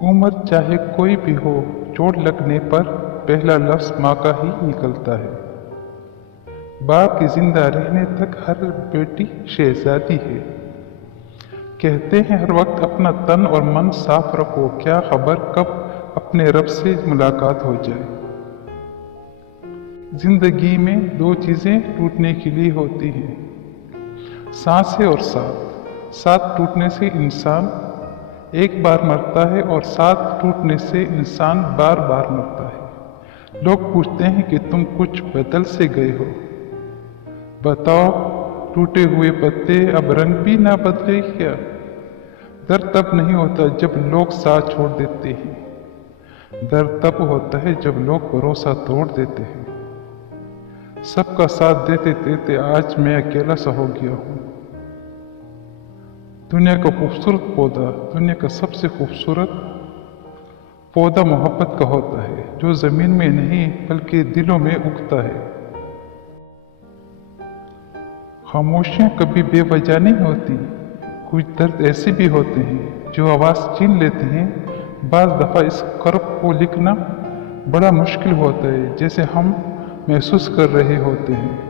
उम्र चाहे कोई भी हो, चोट लगने पर पहला लफ्ज़ माँ का ही निकलता है। बाप के जिंदा रहने तक हर बेटी शहजादी है। कहते हैं हर वक्त अपना तन और मन साफ रखो, क्या खबर कब अपने रब से मुलाकात हो जाए। जिंदगी में दो चीज़ें टूटने के लिए होती हैं, सांसें और साथ। साथ टूटने से इंसान एक बार मरता है और साथ टूटने से इंसान बार बार मरता है। लोग पूछते हैं कि तुम कुछ बदल से गए हो, बताओ टूटे हुए पत्ते अब रंग भी ना बदले क्या। दर्द तब नहीं होता जब लोग साथ छोड़ देते हैं, दर्द तब होता है जब लोग भरोसा तोड़ देते हैं। सबका साथ देते देते आज मैं अकेला सा हो गया हूँ। दुनिया का खूबसूरत पौधा, दुनिया का सबसे खूबसूरत पौधा मोहब्बत का होता है, जो ज़मीन में नहीं बल्कि दिलों में उगता है। खामोशियाँ कभी बेवजह नहीं होती, कुछ दर्द ऐसे भी होते हैं जो आवाज़ छीन लेते हैं। बाज़ दफ़ा इस कर्ब को लिखना बड़ा मुश्किल होता है, जैसे हम महसूस कर रहे होते हैं